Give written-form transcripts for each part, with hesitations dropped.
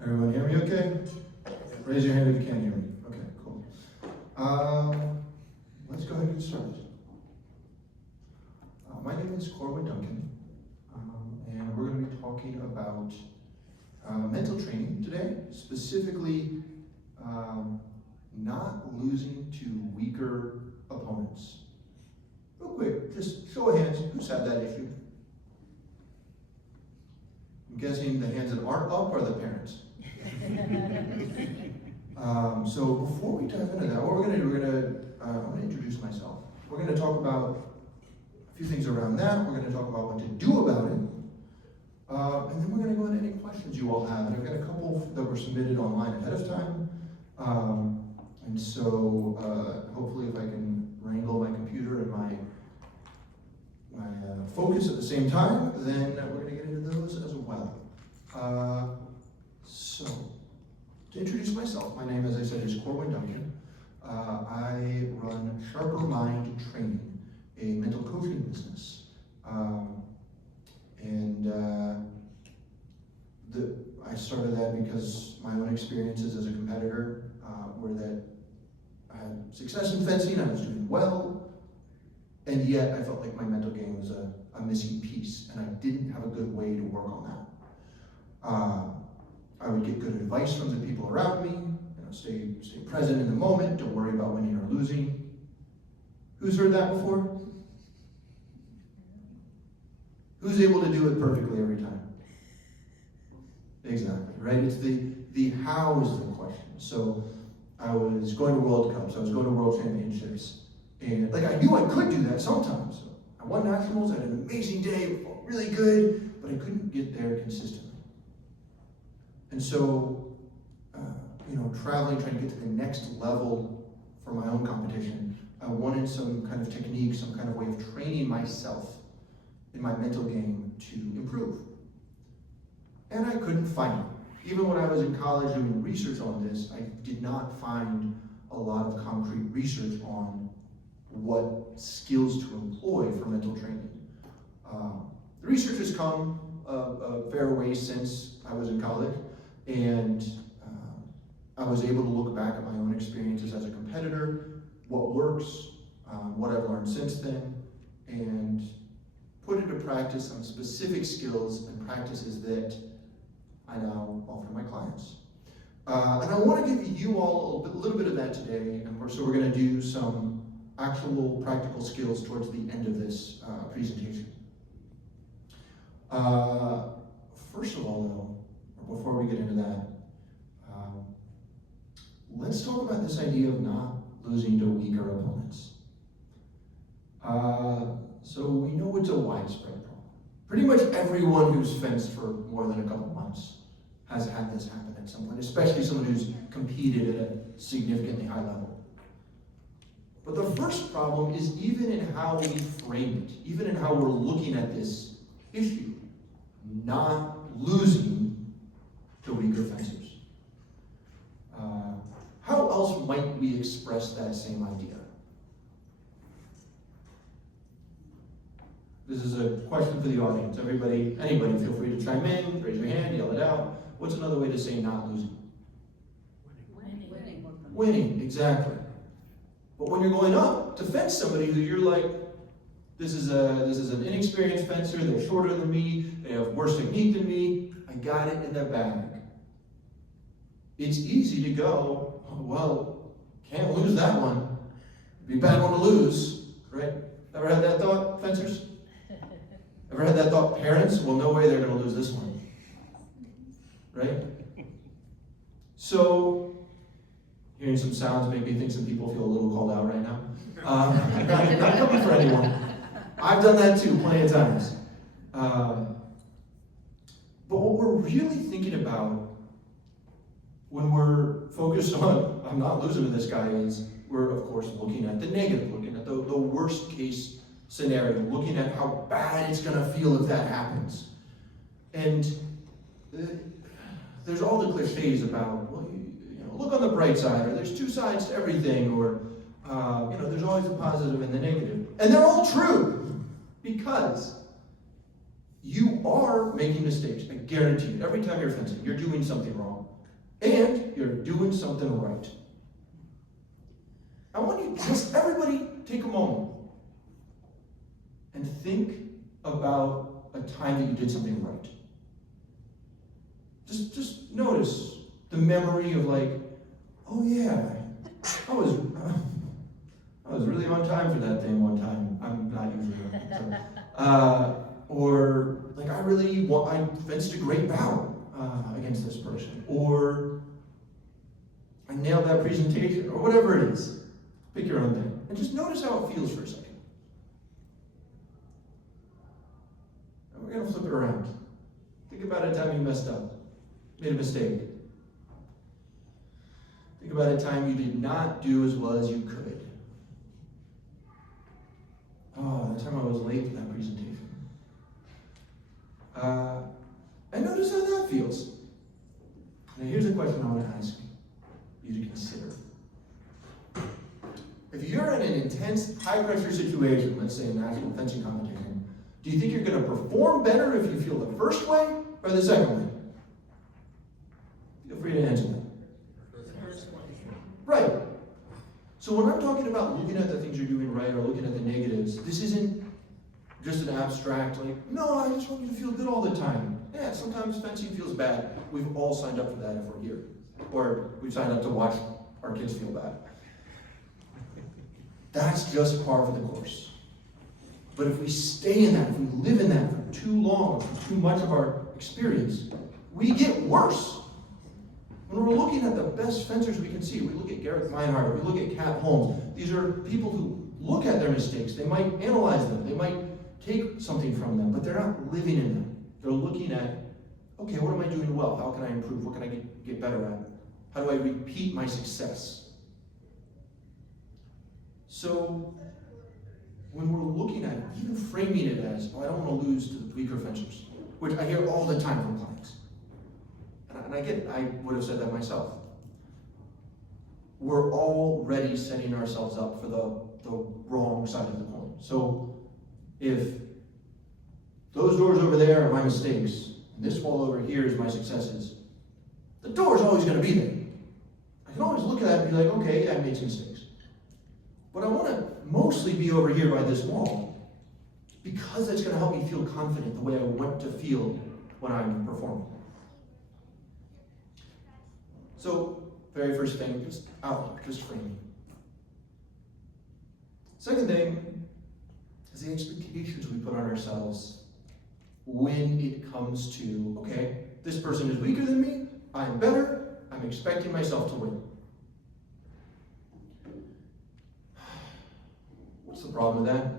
Everyone hear me okay? Raise your hand if you can't hear me. Okay, cool. Let's go ahead and get started. My name is Corwin Duncan, and we're going to be talking about mental training today, specifically not losing to weaker opponents. Real quick, just show of hands, who's had that issue? I'm guessing the hands that aren't up are the parents. So before we dive into that, what we're going to do, I'm going to introduce myself. We're going to talk about a few things around that. We're going to talk about what to do about it. And then we're going to go into any questions you all have. And I've got a couple that were submitted online ahead of time. And so hopefully if I can wrangle my computer and my focus at the same time, then we're going to get into those as well. So, to introduce myself, my name, as I said, is Corwin Duncan. I run SharperMind Training, a mental coaching business. I started that because my own experiences as a competitor were that I had success in fencing, I was doing well, and yet I felt like my mental game was a missing piece, and I didn't have a good way to work on that. I would get good advice from the people around me, stay present in the moment, don't worry about winning or losing. Who's heard that before? Who's able to do it perfectly every time? Exactly, right? It's the how is the question. So I was going to World Cups, I was going to World Championships, and I knew I could do that sometimes. I won nationals, I had an amazing day, it felt really good, but I couldn't get there consistently. And so, traveling, trying to get to the next level for my own competition, I wanted some kind of technique, some kind of way of training myself in my mental game to improve. And I couldn't find it. Even when I was in college doing research on this, I did not find a lot of concrete research on what skills to employ for mental training. The research has come a fair way since I was in college, and I was able to look back at my own experiences as a competitor, what works, what I've learned since then, and put into practice some specific skills and practices that I now offer my clients. And I want to give you all a little bit of that today, and so we're going to do some actual practical skills towards the end of this presentation. First of all, though, before we get into that, let's talk about this idea of not losing to weaker opponents. So we know it's a widespread problem. Pretty much everyone who's fenced for more than a couple months has had this happen at some point, especially someone who's competed at a significantly high level. But the first problem is even in how we frame it, even in how we're looking at this issue, not losing to weaker fencers. How else might we express that same idea? This is a question for the audience. Anybody feel free to chime in, raise your hand, yell it out. What's another way to say not losing? Winning, exactly. But when you're going up to fence somebody who you're like, this is an inexperienced fencer, they're shorter than me, they have worse technique than me, I got it in their bag. It's easy to go, oh, well, can't lose that one. It'd be a bad one to lose, right? Ever had that thought, fencers? Ever had that thought, parents? Well, no way they're going to lose this one, right? So, hearing some sounds make me think some people feel a little called out right now. Not coming for anyone. I've done that too, plenty of times. But what we're really thinking about when we're focused on, I'm not losing to this guy, is we're, of course, looking at the negative, looking at the worst case scenario, looking at how bad it's going to feel if that happens. And there's all the cliches about, well, look on the bright side, or there's two sides to everything, or there's always the positive and the negative. And they're all true, because you are making mistakes. I guarantee it. Every time you're fencing, you're doing something wrong. And you're doing something right. I want you, just everybody, take a moment and think about a time that you did something right. Just notice the memory of like, oh yeah, I was really on time for that thing one time. I'm not usually so. Or like I fenced a great battle against this person, or I nailed that presentation, or whatever it is. Pick your own thing, and just notice how it feels for a second. And we're gonna flip it around. Think about a time you messed up, made a mistake. Think about a time you did not do as well as you could. Oh, that time I was late for that presentation. And notice how that feels. Now here's a question I want to ask you to consider. If you're in an intense, high-pressure situation, let's say a national fencing competition, do you think you're going to perform better if you feel the first way or the second way? Feel free to answer that. Right. So when I'm talking about looking at the things you're doing right or looking at the negatives, this isn't just an abstract, like, no, I just want you to feel good all the time. Yeah, sometimes fencing feels bad. We've all signed up for that if we're here. Or we've signed up to watch our kids feel bad. That's just par for the course. But if we stay in that, if we live in that for too long, for too much of our experience, we get worse. When we're looking at the best fencers we can see, we look at Garrett Meinhardt, we look at Cat Holmes. These are people who look at their mistakes. They might analyze them. They might take something from them, but they're not living in them. They're looking at, okay, what am I doing well? How can I improve? What can I get better at? How do I repeat my success? So when we're looking at it, even framing it as, oh, I don't want to lose to the weaker fencers, which I hear all the time from clients. And I get it, I would have said that myself. We're already setting ourselves up for the wrong side of the coin. So if those doors over there are my mistakes, and this wall over here is my successes, the door is always going to be there. I can always look at that and be like, okay, yeah, I made some mistakes. But I want to mostly be over here by this wall because it's going to help me feel confident the way I want to feel when I'm performing. So, very first thing, just outlook, just framing. Second thing is the expectations we put on ourselves when it comes to, okay, this person is weaker than me, I'm better, I'm expecting myself to win. What's the problem with that?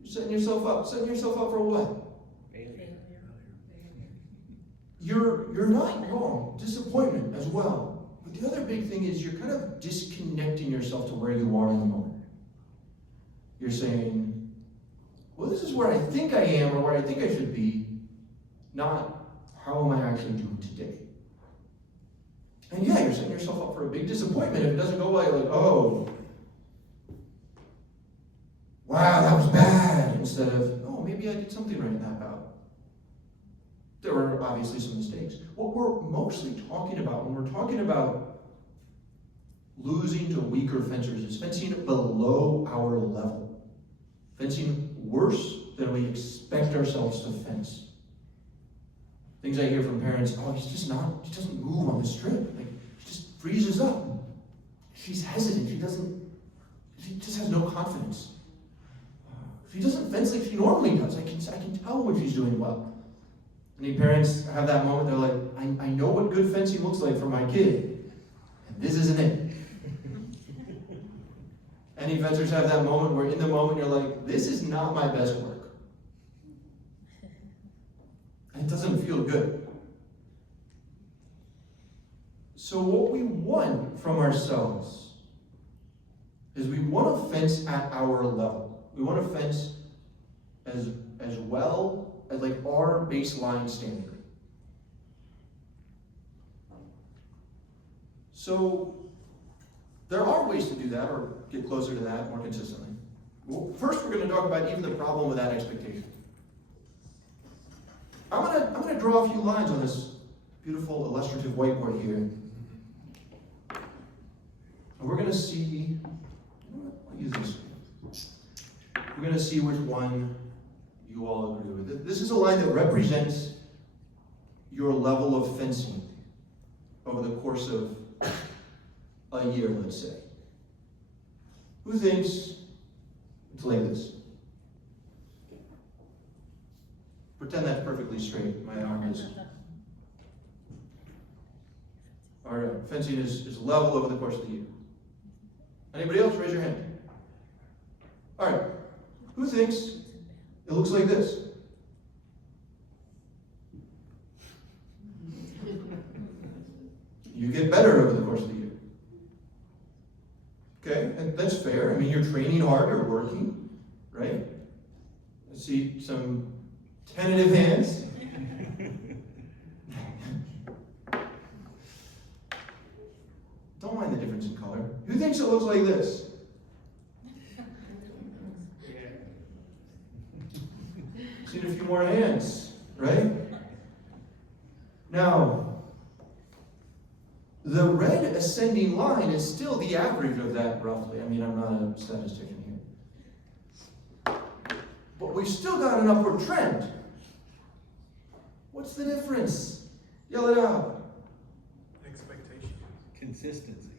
You're setting yourself up. Setting yourself up for what? You're not wrong. Disappointment as well. But the other big thing is you're kind of disconnecting yourself to where you are in the moment. You're saying, well, this is where I think I am or where I think I should be, not how am I actually doing today. And yeah, you're setting yourself up for a big disappointment if it doesn't go well. You're like, oh, wow, that was bad. Instead of, oh, maybe I did something right in that bout. There were obviously some mistakes. What we're mostly talking about when we're talking about losing to weaker fencers is fencing below our level. Fencing worse than we expect ourselves to fence. Things I hear from parents, oh, he doesn't move on the strip. Like, he just freezes up. She's hesitant. She just has no confidence. She doesn't fence like she normally does. I can tell when she's doing well. Any parents have that moment, they're like, I know what good fencing looks like for my kid, and this isn't it. Any fencers have that moment where in the moment you're like, this is not my best work. It doesn't feel good. So what we want from ourselves is we want to fence at our level. We want to fence as well as like our baseline standard. So there are ways to do that or get closer to that more consistently. Well, first we're going to talk about even the problem with that expectation. I'm gonna draw a few lines on this beautiful illustrative whiteboard here. And we're going to see, I'll use this. We're going to see which one you all agree with. This is a line that represents your level of fencing over the course of a year, let's say. Who thinks it's like this? Pretend that's perfectly straight. My arm is. All right, fencing is level over the course of the year. Anybody else? Raise your hand. All right, who thinks it looks like this? You get better over the course of the year. Okay, and that's fair. I mean, you're training hard, you're working, right? I see some tentative hands. Don't mind the difference in color. Who thinks it looks like this? Seen a few more hands, right? Now, the red ascending line is still the average of that, roughly. I mean, I'm not a statistician here. But we've still got an upward trend. What's the difference? Yell it out. Expectations. Consistency.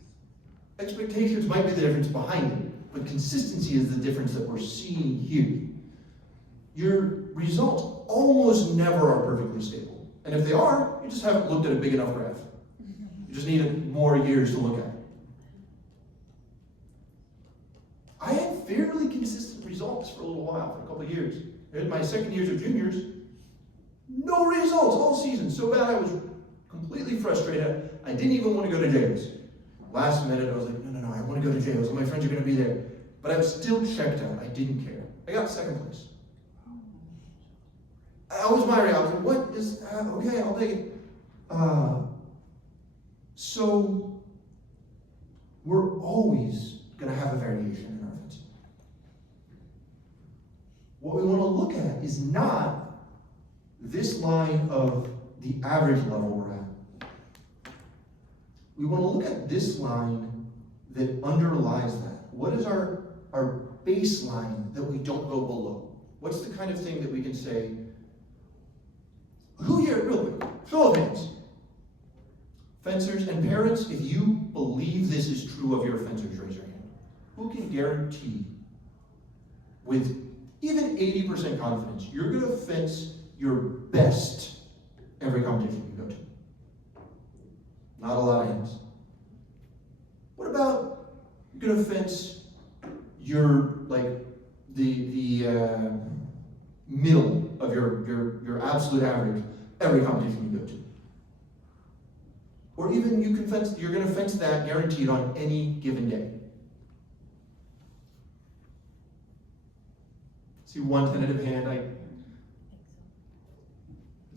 Expectations might be the difference behind it, but consistency is the difference that we're seeing here. Your results almost never are perfectly stable. And if they are, you just haven't looked at a big enough graph. You just need more years to look at it. I had fairly consistent results for a little while, for a couple of years. In my second years of juniors, no results all season. So bad I was completely frustrated. I didn't even want to go to JOs. Last minute, I was like, no, I want to go to JOs. All my friends are going to be there. But I was still checked out. I didn't care. I got second place. That was my reality. What is, okay, I'll take it. So, we're always going to have a variation in our fencing. What we want to look at is not this line of the average level we're at. We want to look at this line that underlies that. What is our baseline that we don't go below? What's the kind of thing that we can say, who here, real quick, show of hands. Fencers and parents, if you believe this is true of your fencers, raise your hand. Who can guarantee with even 80% confidence, you're going to fence your best every competition you go to? Not a lot of hands. What about you're going to fence your, like, the middle of your absolute average every competition you go to? Or even you can fence, you're going to fence that guaranteed on any given day. See one tentative hand.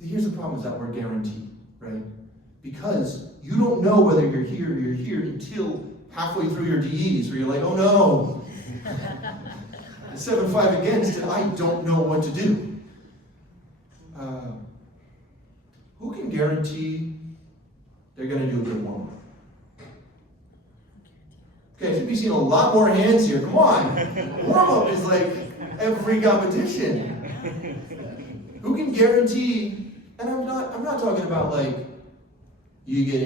Here's the problem with that word guaranteed, right? Because you don't know whether you're here until halfway through your DEs where you're like, oh no, 7-5 against it, I don't know what to do. Who can guarantee they're going to do a good warm-up? Okay, I should be seeing a lot more hands here. Come on. Warm-up is like every competition. Who can guarantee, and I'm not talking about like you get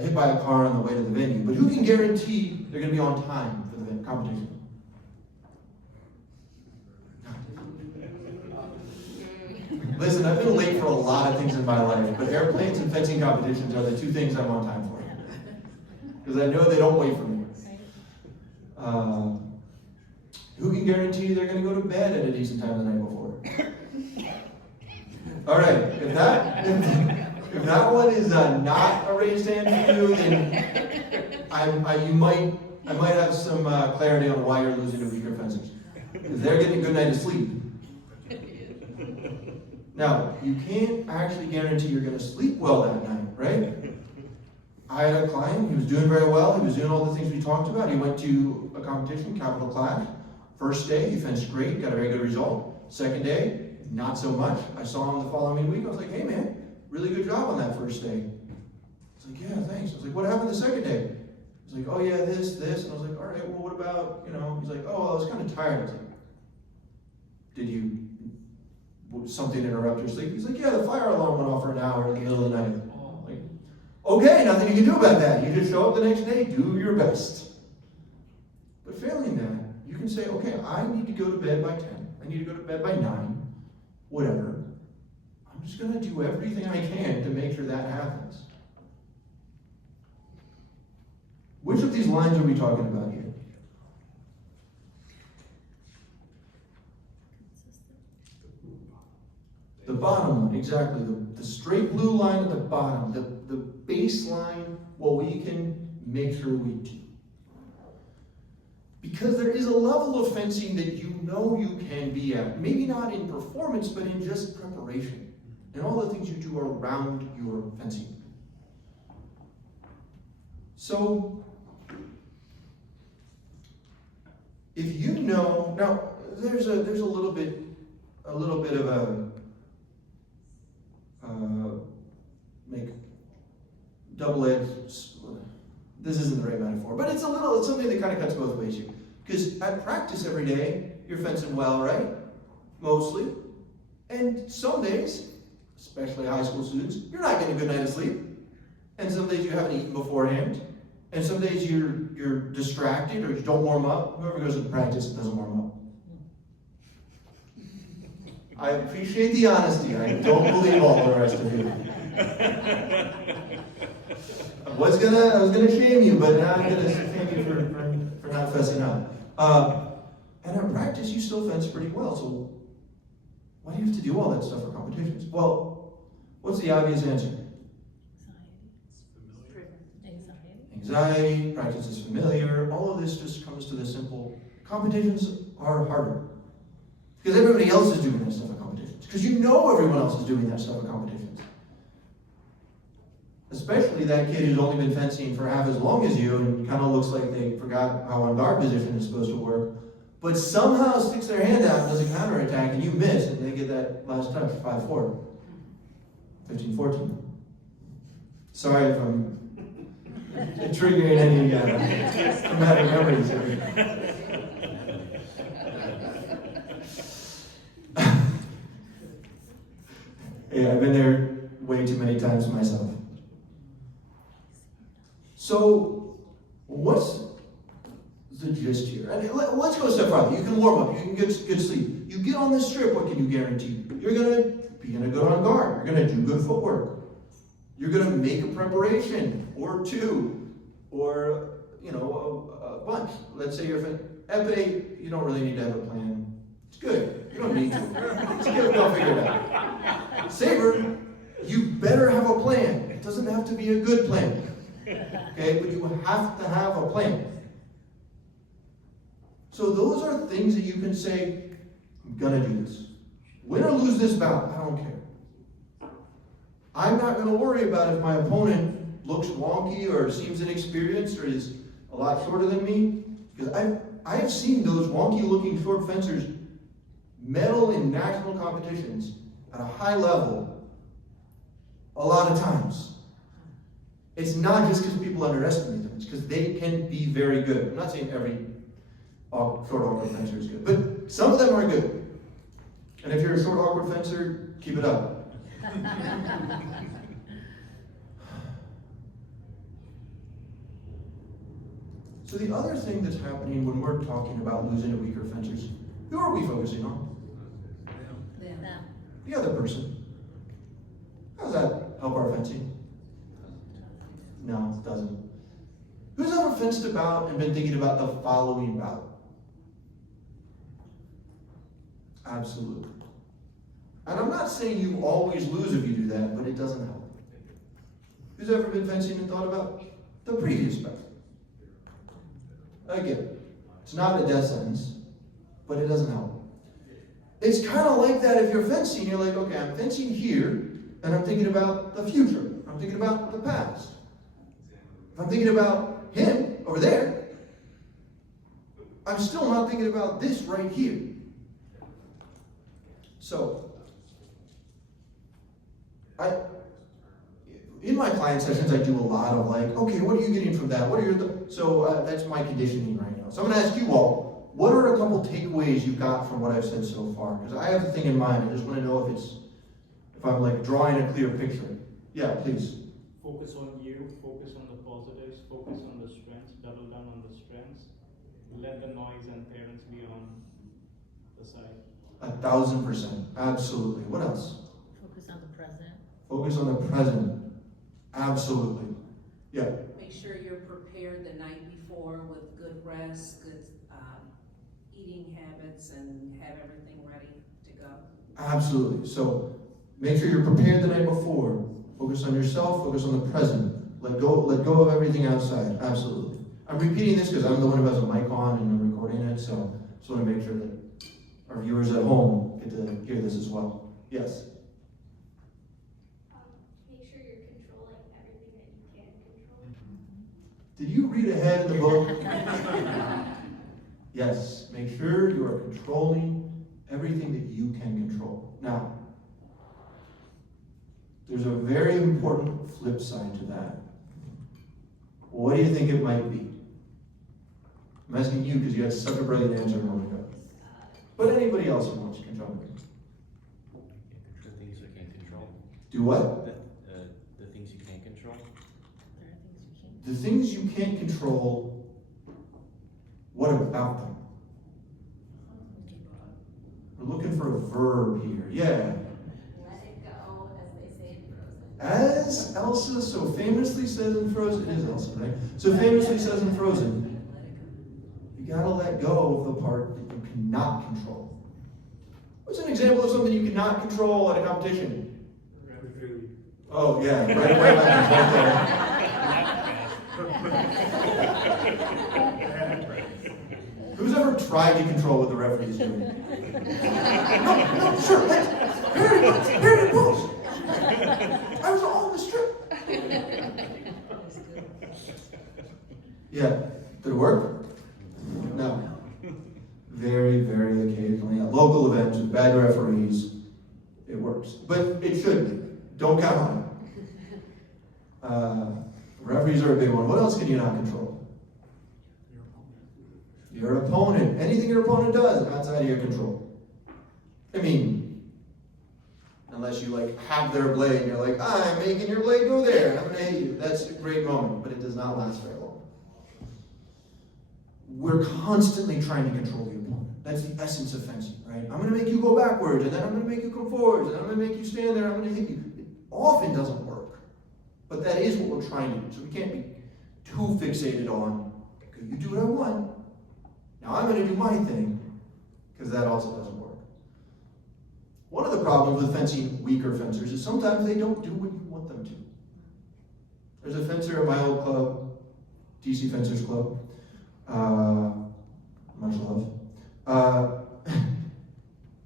hit by a car on the way to the venue, but who can guarantee they're going to be on time for the competition? Listen, I've been late for a lot of things in my life, but airplanes and fencing competitions are the two things I'm on time for. Because I know they don't wait for me. Who can guarantee they're going to go to bed at a decent time the night before? All right, if that one is not a raised hand for you, then I might have some clarity on why you're losing to weaker fencers. Because they're getting a good night of sleep. Now, you can't actually guarantee you're going to sleep well that night, right? I had a client, he was doing very well, he was doing all the things we talked about. He went to a competition, Capital Clash, First day, he fenced great, got a very good result. Second day, not so much. I saw him the following week. I was like, hey man, really good job on that first day. He's like, yeah, thanks. I was like, what happened the second day? He's like, oh yeah, this. And I was like, all right, well, what about, he's like, oh, I was kind of tired. I was like, something interrupt your sleep? He's like, yeah, the fire alarm went off for an hour in the middle of the night. Like, okay, nothing you can do about that. You just show up the next day, do your best. But failing that, you can say, okay, I need to go to bed by 10. I need to go to bed by 9. Whatever. I'm just going to do everything I can to make sure that happens. Which of these lines are we talking about here? The bottom one, exactly. The straight blue line at the bottom. The baseline, what we can make sure we do. Because there is a level of fencing that you know you can be at. Maybe not in performance, but in just preparation. And all the things you do around your fencing. So, if you know, now there's a little bit of a make double-edged. This isn't the right metaphor, but it's something that kind of cuts both ways here. Because at practice every day, you're fencing well, right? Mostly. And some days, especially high school students, you're not getting a good night of sleep. And some days you haven't eaten beforehand. And some days you're distracted or you don't warm up. Whoever goes to practice doesn't warm up. I appreciate the honesty. I don't believe all the rest of you. I was gonna shame you, but now I'm gonna shame you for not fessing up. And at practice, you still fence pretty well. So why do you have to do all that stuff for competitions? Well, what's the obvious answer? Anxiety, practice is familiar. All of this just comes to the simple. Competitions are harder. Because everybody else is doing that stuff at competitions. Because you know everyone else is doing that stuff at competitions. Especially that kid who's only been fencing for half as long as you and kind of looks like they forgot how on guard position is supposed to work, but somehow sticks their hand out and does a counterattack and you miss and they get that last touch, 5-4, 15-14. Sorry if I'm triggering any traumatic memories here. Yeah, I've been there way too many times myself. So, what's the gist here? And let's go a step farther. You can warm up. You can get good sleep. You get on this strip, what can you guarantee? You're going to be in a good on guard. You're going to do good footwork. You're going to make a preparation or two or, a bunch. Let's say you're Epe, you don't really need to have a plan. It's good. You don't need to. It's good. Don't figure it out. Saber, you better have a plan. It doesn't have to be a good plan. Okay, but you have to have a plan. So those are things that you can say, I'm gonna do this. Win or lose this bout, I don't care. I'm not gonna worry about if my opponent looks wonky or seems inexperienced or is a lot shorter than me. Because I have seen those wonky looking short fencers medal in national competitions at a high level a lot of times. It's not just because people underestimate them, it's because they can be very good. I'm not saying every short awkward fencer is good, but some of them are good. And if you're a short awkward fencer, keep it up. So the other thing that's happening when we're talking about losing to weaker fencers, who are we focusing on? Them. The other person. How does that help our fencing? No, it doesn't. Who's ever fenced about and been thinking about the following bout? Absolutely. And I'm not saying you always lose if you do that, but it doesn't help. Who's ever been fencing and thought about the previous bout? Again, it's not a death sentence, but it doesn't help. It's kind of like that if you're fencing, you're like, okay, I'm fencing here, and I'm thinking about the future. I'm thinking about the past. If I'm thinking about him over there, I'm still not thinking about this right here. So, in my client sessions, I do a lot of like, okay, what are you getting from that? What are your, that's my conditioning right now. So I'm gonna ask you all, what are a couple takeaways you got from what I've said so far? Because I have a thing in mind, I just wanna know if I'm like drawing a clear picture. Yeah, please. Focus on you, focus on the positives, focus on the strengths, double down on the strengths. Let the noise and parents be on the side. 1,000%, absolutely. What else? Focus on the present. Focus on the present, absolutely. Yeah. Make sure you're prepared the night before with good rest, good eating habits, and have everything ready to go. Absolutely. So make sure you're prepared the night before. Focus on yourself, focus on the present. Let go of everything outside. Absolutely. I'm repeating this because I'm the one who has a mic on and I'm recording it, so I just want to make sure that our viewers at home get to hear this as well. Yes? Make sure you're controlling everything that you can control. Did you read ahead in the book? Yes. Make sure you are controlling everything that you can control. Now, there's a very important flip side to that. What do you think it might be? I'm asking you because you had such a brilliant answer a moment ago. But anybody else who wants can jump in. The things you can't control. Do what? The things you can't control. There are things you can't. The things you can't control, what about them? We're looking for a verb here. Yeah. Let it go, as they say in Frozen. As Elsa so famously says in Frozen, it is Elsa, right? So famously says in Frozen, you gotta let go of the part that you cannot control. What's an example of something you cannot control at a competition? Referee. Oh yeah, right there. Who's ever tried to control what the referee is doing? No, sure, parry pose. I was all in the strip. Yeah, did it work? No. Very, very occasionally at local events with bad referees, it works. But it shouldn't. Don't count on it. Referees are a big one. What else can you not control? Your opponent. Anything your opponent does outside of your control. I mean, unless you like have their blade and you're like, I'm making your blade go there and I'm gonna hit you. That's a great moment, but it does not last very long. We're constantly trying to control the opponent. That's the essence of fencing, right? I'm gonna make you go backwards and then I'm gonna make you come forwards and I'm gonna make you stand there, I'm gonna hit you. It often doesn't work. But that is what we're trying to do. So we can't be too fixated on, okay, you do what I want. Now I'm going to do my thing, because that also doesn't work. One of the problems with fencing weaker fencers is sometimes they don't do what you want them to. There's a fencer at my old club, DC Fencers Club, much love.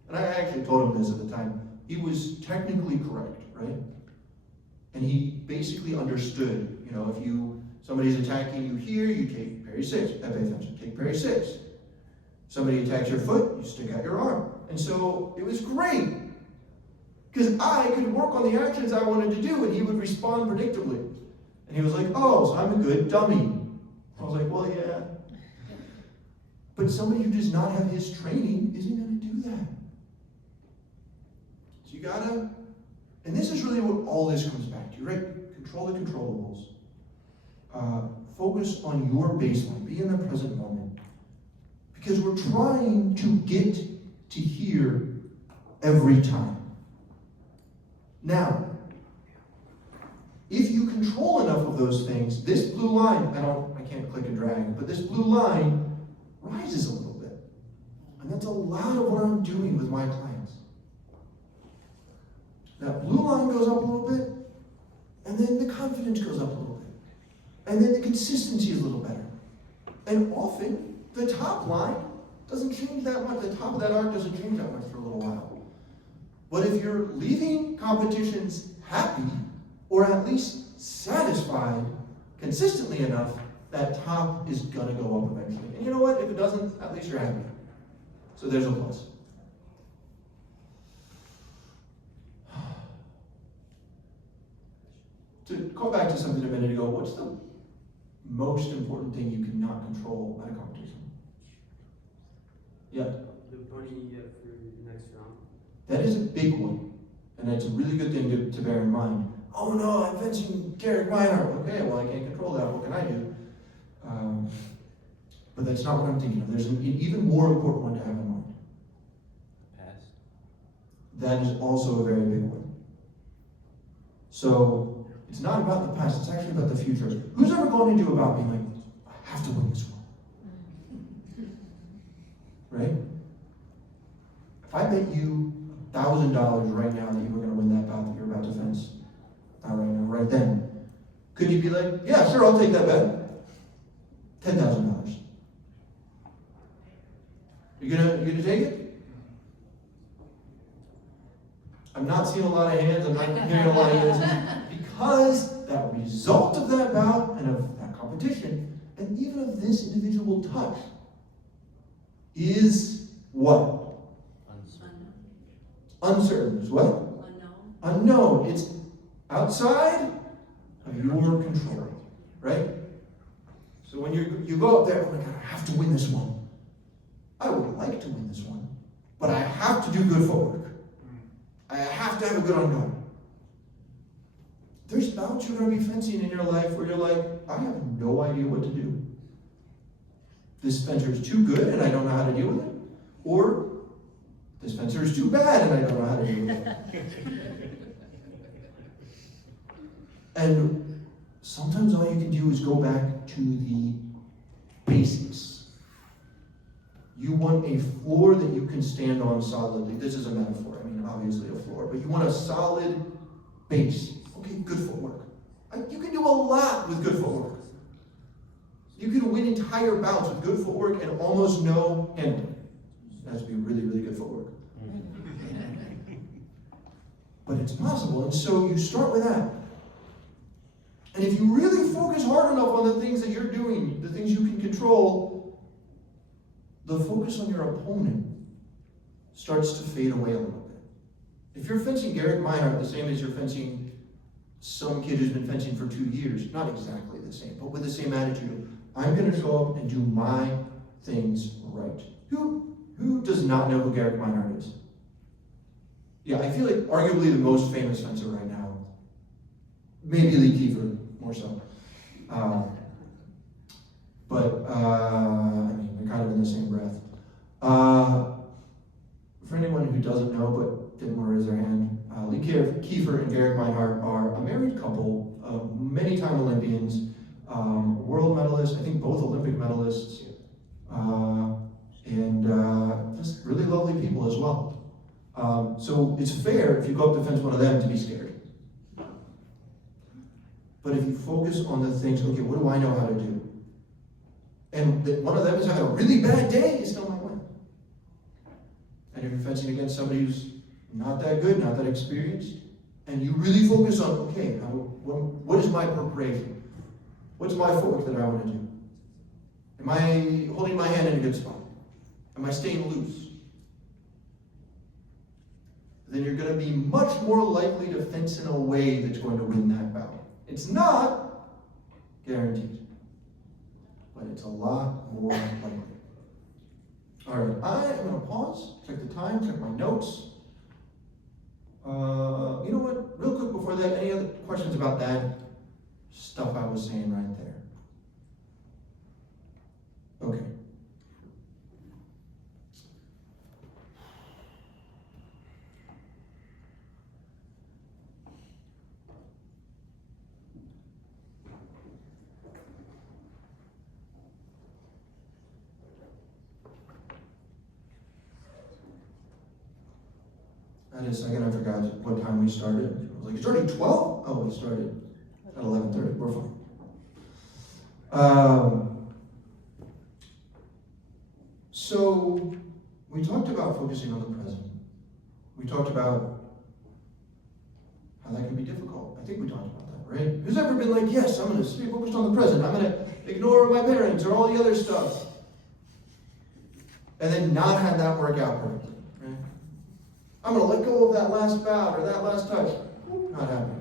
And I actually told him this at the time. He was technically correct, right? And he basically understood, if somebody's attacking you here, you take parry 6, épée fencer, take parry 6. Somebody attacks your foot, you stick out your arm. And so it was great. Because I could work on the actions I wanted to do and he would respond predictably. And he was like, oh, so I'm a good dummy. I was like, well, yeah. But somebody who does not have his training isn't going to do that. So you gotta, and this is really what all this comes back to, right? Control the controllables. Focus on your baseline. Be in the present moment. Because we're trying to get to here every time. Now, if you control enough of those things, this blue line, I can't click and drag, but this blue line rises a little bit. And that's a lot of what I'm doing with my clients. That blue line goes up a little bit, and then the confidence goes up a little bit. And then the consistency is a little better. And often, the top line doesn't change that much. The top of that arc doesn't change that much for a little while. But if you're leaving competitions happy, or at least satisfied consistently enough, that top is gonna go up eventually. And you know what? If it doesn't, at least you're happy. So there's a plus. To go back to something a minute ago, what's the most important thing you cannot control at a competition? Yeah. The money you get for the next round. That is a big one, and that's a really good thing to bear in mind. Oh no, I'm fencing Garrick Meinhardt. Okay, well I can't control that. What can I do? But that's not what I'm thinking of. There's an even more important one to have in mind. Pass. That is also a very big one. So it's not about the past. It's actually about the future. Who's ever gone into a bout being like, I have to win this one, right? If I bet you $1,000 right now that you were going to win that bout that you're about to fence, not right now, right then, could you be like, yeah, sure, I'll take that bet? $10,000. You gonna take it? I'm not seeing a lot of hands. I'm not hearing a lot of yeses because that result of that bout and of that competition, and even of this individual touch, is what? Uncertain is what? Unknown. Unknown. It's outside of your control, right? So when you go up there, oh my God, I have to win this one. I would like to win this one, but I have to do good footwork. I have to have a good on guard. There's bouts you're going to be fencing in your life where you're like, I have no idea what to do. This fencer is too good and I don't know how to deal with it. Or this fencer is too bad and I don't know how to deal with it. And sometimes all you can do is go back to the basics. You want a floor that you can stand on solidly. This is a metaphor, I mean, obviously a floor, but you want a solid base. Okay, good footwork. You can do a lot with good footwork. You can win entire bouts with good footwork and almost no handling. It has to be really, really good footwork. But it's possible, and so you start with that. And if you really focus hard enough on the things that you're doing, the things you can control, the focus on your opponent starts to fade away a little bit. If you're fencing Garrick Meinhardt the same as you're fencing some kid who's been fencing for 2 years, not exactly the same, but with the same attitude, I'm going to show up and do my things right. Who does not know who Garrick Meinhardt is? Yeah, I feel like arguably the most famous fencer right now. Maybe Lee Kiefer, more so. But I mean, they're kind of in the same breath. For anyone who doesn't know but didn't want to raise their hand, Lee Kiefer and Garrick Meinhardt are a married couple, many-time Olympians, world medalists, I think both Olympic medalists, and just really lovely people as well. So it's fair if you go up to fence one of them to be scared. But if you focus on the things, okay, what do I know how to do? And one of them is having a really bad day, you still might win. And if you're fencing against somebody who's not that good, not that experienced, and you really focus on, okay, what is my preparation? What's my footwork that I want to do? Am I holding my hand in a good spot? Am I staying loose? Then you're going to be much more likely to fence in a way that's going to win that bout. It's not guaranteed, but it's a lot more likely. All right, I am going to pause, check the time, check my notes. You know what? Real quick before that, any other questions about that stuff I was saying right there? Okay. In a second, I forgot what time we started. I was like, starting 12? Oh, we started at 11:30. We're fine. So, we talked about focusing on the present. We talked about how that can be difficult. I think we talked about that, right? Who's ever been like, yes, I'm going to stay focused on the present. I'm going to ignore my parents or all the other stuff. And then not have that work out perfectly. Right? I'm going to let go of that last bout or that last touch. Not happening.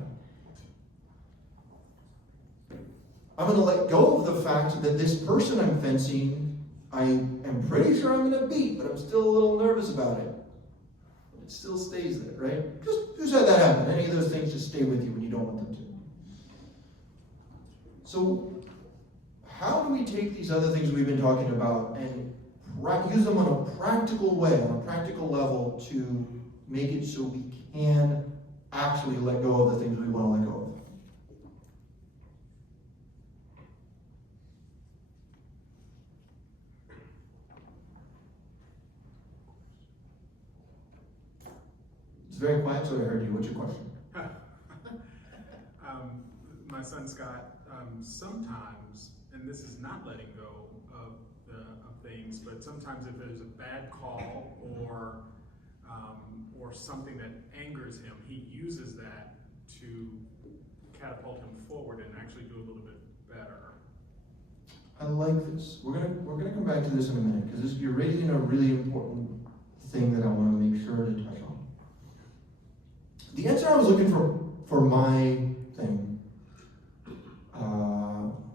I'm going to let go of the fact that this person I'm fencing, I am pretty sure I'm going to beat, but I'm still a little nervous about it. It still stays there, right? Just had that happen. Any of those things just stay with you when you don't want them to. So, how do we take these other things we've been talking about and use them on a practical way, on a practical level, to make it so we can actually let go of the things we want to let go of? It's very quiet, so I heard you. What's your question? My son Scott, sometimes, and this is not letting go of things, but sometimes if there's a bad call or something that angers him, he uses that to catapult him forward and actually do a little bit better. I like this. We're gonna come back to this in a minute because you're raising a really important thing that I want to make sure to touch on. The answer I was looking for my thing.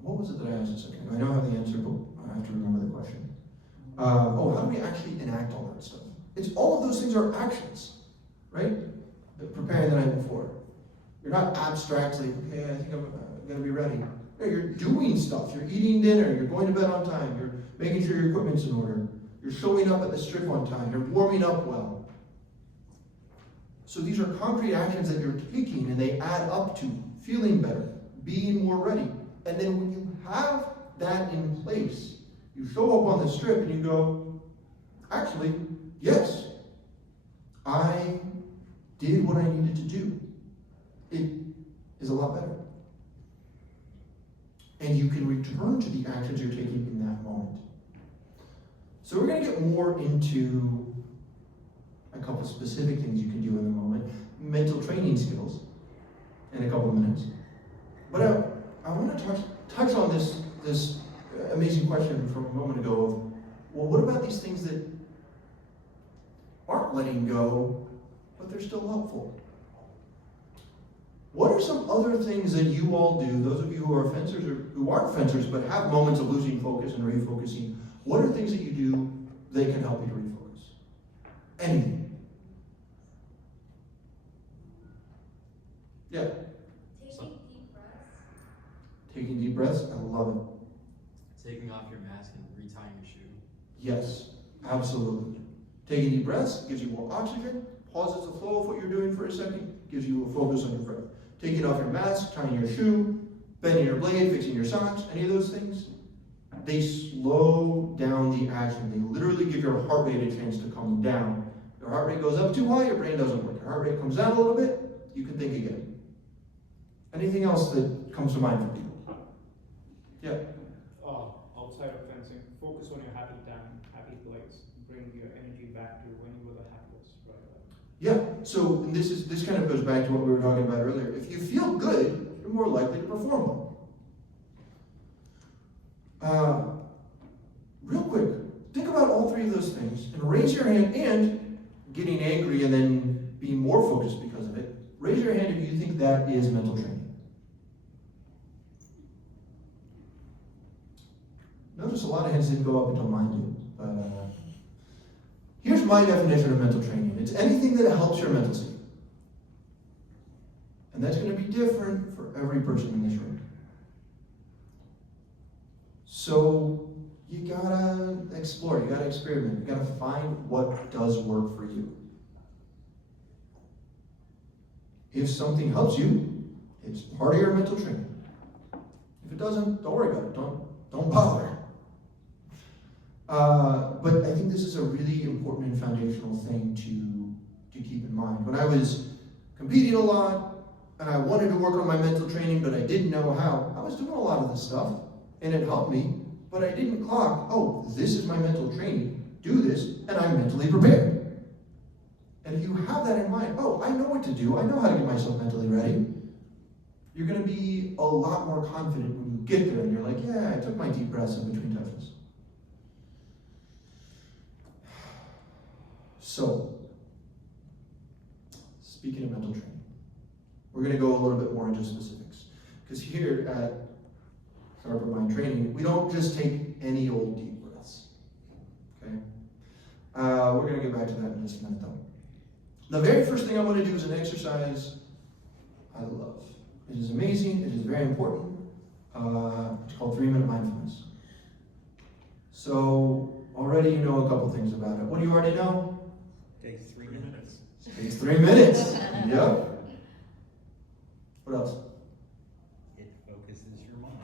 What was it that I asked a second ago? I know I have the answer, but I have to remember the question. How do we actually enact all that stuff? It's all of those things are actions, right? Preparing the night before. You're not abstractly, okay, I think I'm gonna be ready. No, you're doing stuff. You're eating dinner. You're going to bed on time. You're making sure your equipment's in order. You're showing up at the strip on time. You're warming up well. So these are concrete actions that you're taking, and they add up to feeling better, being more ready. And then when you have that in place, you show up on the strip and you go, actually, yes, I did what I needed to do. It is a lot better. And you can return to the actions you're taking in that moment. So we're going to get more into a couple specific things you can do in the moment, mental training skills, in a couple of minutes. But I want to touch on this amazing question from a moment ago of, well, what about these things that aren't letting go, but they're still helpful? What are some other things that you all do, those of you who are fencers or who aren't fencers but have moments of losing focus and refocusing? What are things that you do that can help you to refocus? Anything. Yeah. Taking deep breaths. Taking deep breaths, I love it. Taking off your mask and retying your shoe. Yes, absolutely. Taking deep breaths gives you more oxygen, pauses the flow of what you're doing for a second, gives you a focus on your breath. Taking off your mask, tying your shoe, bending your blade, fixing your socks, any of those things, they slow down the action. They literally give your heart rate a chance to come down. Your heart rate goes up too high, your brain doesn't work. Your heart rate comes down a little bit, you can think again. Anything else that comes to mind for people? Yeah. Outside of fencing, focus on your happy time, happy place. Bring your energy back to when you were the happiest, right? Yeah, so this kind of goes back to what we were talking about earlier. If you feel good, you're more likely to perform well. Real quick, think about all three of those things and raise your hand, and getting angry and then being more focused because of it. Raise your hand if you think that is mental training. Notice a lot of hands didn't go up until mine did. Here's my definition of mental training. It's anything that helps your mental state. And that's going to be different for every person in this room. So you gotta explore, you gotta experiment, you gotta find what does work for you. If something helps you, it's part of your mental training. If it doesn't, don't worry about it. Don't bother. But I think this is a really important and foundational thing to keep in mind. When I was competing a lot and I wanted to work on my mental training, but I didn't know how, I was doing a lot of this stuff and it helped me, but I didn't clock, oh, this is my mental training, do this, and I'm mentally prepared. And if you have that in mind, oh, I know what to do, I know how to get myself mentally ready, you're going to be a lot more confident when you get there and you're like, yeah, I took my deep breaths in between touches. So, speaking of mental training, we're going to go a little bit more into specifics. Because here at SharperMind Training, we don't just take any old deep breaths. Okay? We're going to get back to that in just a minute, though. The very first thing I want to do is an exercise I love. It is amazing. It is very important. It's called 3-minute mindfulness. So already you know a couple things about it. What do you already know? Takes 3 minutes. It takes 3 minutes. Yep. What else? It focuses your mind.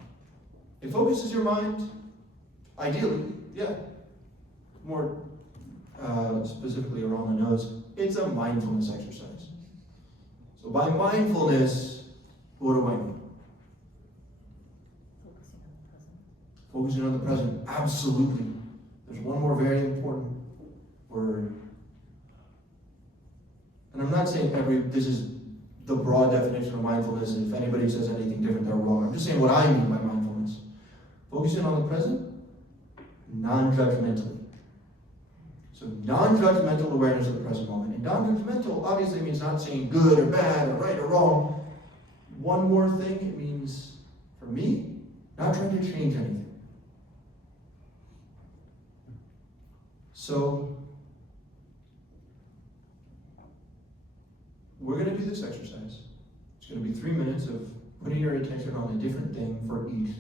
It focuses your mind. Ideally, yeah. More specifically around the nose, it's a mindfulness exercise. So by mindfulness, what do I mean? Focusing on the present. Focusing on the present, absolutely. There's one more very important word. And I'm not saying this is the broad definition of mindfulness, and if anybody says anything different, they're wrong. I'm just saying what I mean by mindfulness. Focusing on the present, non-judgmentally. So non-judgmental awareness of the present moment. And non-judgmental obviously means not saying good or bad or right or wrong. One more thing, it means, for me, not trying to change anything. So, we're going to do this exercise. It's going to be 3 minutes of putting your attention on a different thing for each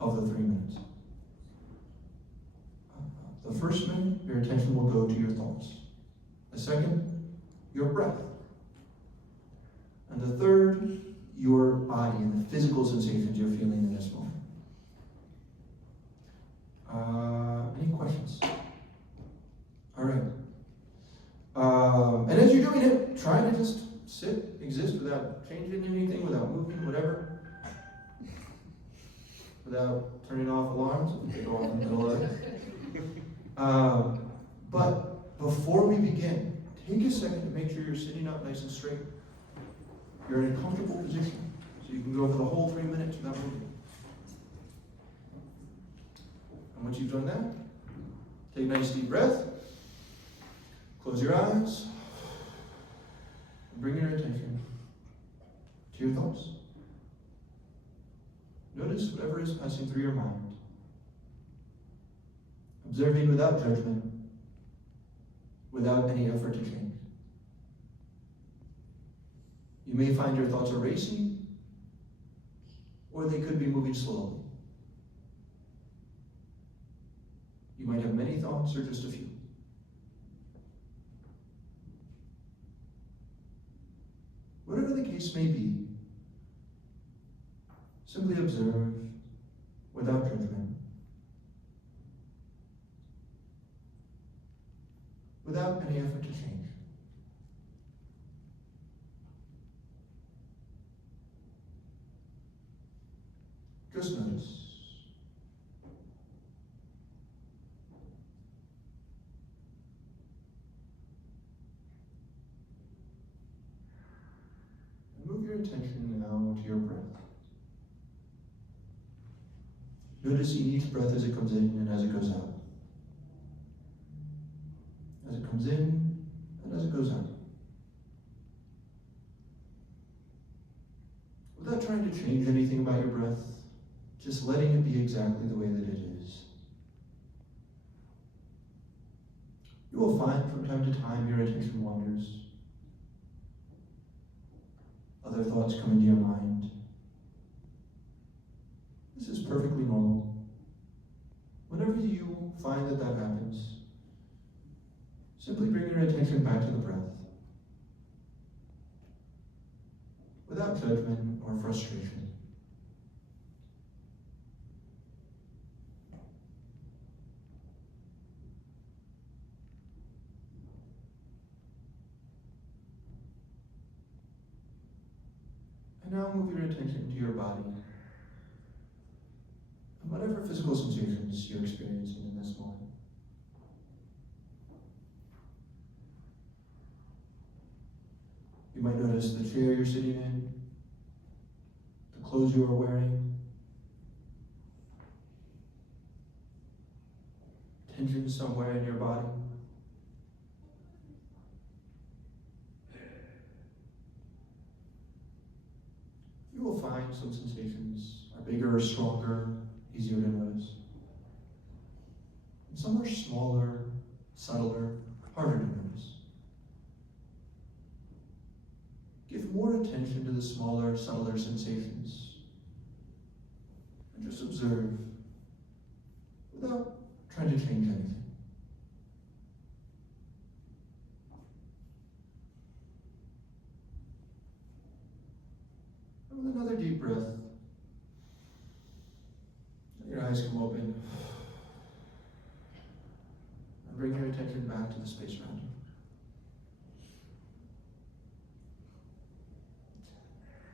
of the 3 minutes. The first minute, your attention will go to your thoughts. The second, your breath. And the third, your body and the physical sensations you're feeling in this moment. Any questions? All right. And as you're doing it, try to just sit, exist without changing anything, without moving, whatever. Without turning off alarms if they go off in the middle of it. But before we begin, take a second to make sure you're sitting up nice and straight. You're in a comfortable position, so you can go for the whole 3 minutes without moving. And once you've done that, take a nice deep breath. Close your eyes. And bring your attention to your thoughts. Notice whatever is passing through your mind. Observing without judgment, without any effort to change. You may find your thoughts are racing, or they could be moving slowly. You might have many thoughts or just a few. Whatever the case may be, simply observe without judgment, without any effort to change. Just notice. And move your attention now to your breath. Noticing each breath as it comes in and as it goes out. As it comes in and as it goes out. Without trying to change anything about your breath, just letting it be exactly the way that it is. You will find from time to time your attention wanders. Other thoughts come into your mind. This is perfectly normal. Whenever you find that happens, simply bring your attention back to the breath. Without judgment or frustration. And now move your attention to your body. And whatever physical sensations you're experiencing in this moment. You might notice the chair you're sitting in, clothes you are wearing, tension somewhere in your body. You will find some sensations are bigger, stronger, easier to notice. And some are smaller, subtler, harder to notice. Give more attention to the smaller, subtler sensations. And just observe without trying to change anything. And with another deep breath, let your eyes come open. And bring your attention back to the space around you.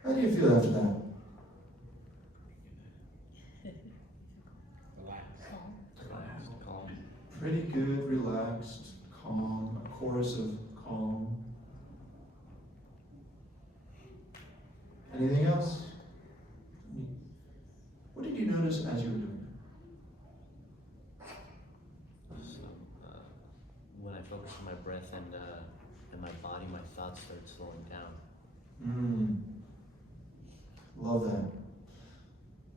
How do you feel after that? Relaxed, calm. Pretty good, relaxed, calm, a chorus of calm. Anything else? What did you notice as you were doing So, when I focus on my breath and my body, my thoughts start slowing down. Love that.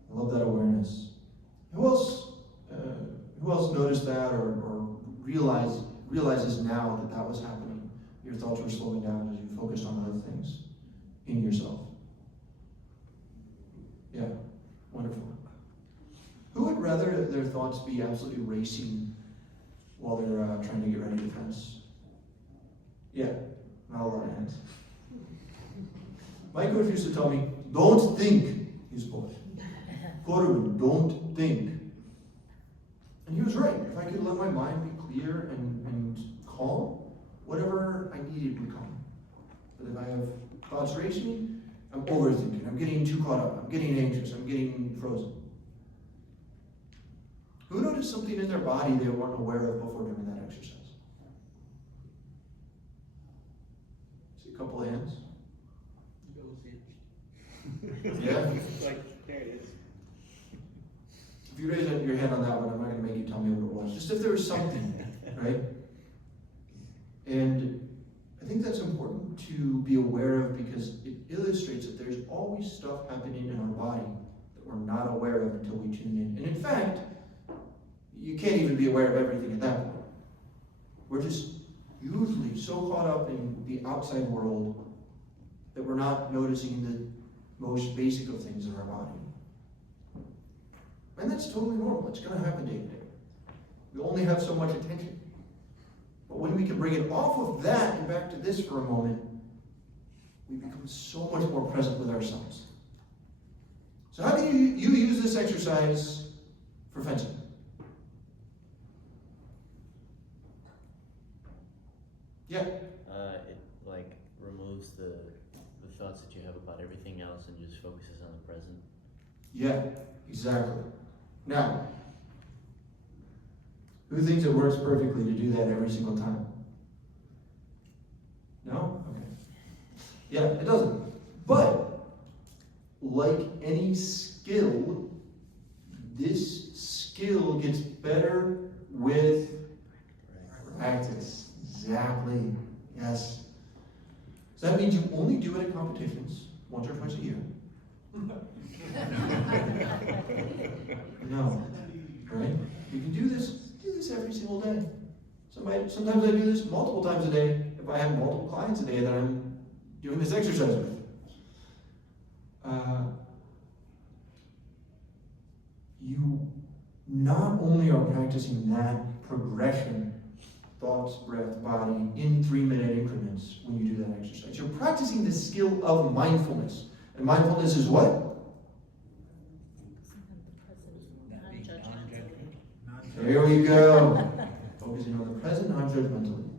I love that awareness. Who else noticed that or realizes now that that was happening? Your thoughts were slowing down as you focused on other things in yourself. Yeah, wonderful. Who would rather their thoughts be absolutely racing while they're trying to get ready to fence? Yeah, not a lot of hands. My coach used to tell me, don't think, he's Polish. Koru, don't think. And he was right. If I could let my mind be clear and calm, whatever I needed would come. But if I have thoughts racing, I'm overthinking. I'm getting too caught up. I'm getting anxious. I'm getting frozen. Who noticed something in their body they weren't aware of before doing that exercise? See a couple of hands. Yeah? Like, there it is. If you raise your hand on that one, I'm not going to make you tell me what it was. Just if there was something, right? And I think that's important to be aware of because it illustrates that there's always stuff happening in our body that we're not aware of until we tune in. And in fact, you can't even be aware of everything at that point. We're just usually so caught up in the outside world that we're not noticing the most basic of things in our body. And that's totally normal. It's going to happen day to day. We only have so much attention. But when we can bring it off of that and back to this for a moment, we become so much more present with ourselves. So how can you use this exercise for fencing? Yeah. It like removes the thoughts that you have about everything else and just focuses on the present. Yeah, exactly. Now, who thinks it works perfectly to do that every single time? No? Okay. Yeah, it doesn't. But, like any skill, this skill gets better with practice. Exactly. Yes. So that means you only do it at competitions once or twice a year. No. Right? You can do this every single day. Sometimes I do this multiple times a day if I have multiple clients a day that I'm doing this exercise with. You not only are practicing that progression, thoughts, breath, body, in 3-minute increments when you do that exercise, you're practicing the skill of mindfulness. And mindfulness is what? That being non-judgmental. There we go. Focusing on the present, non-judgmentally.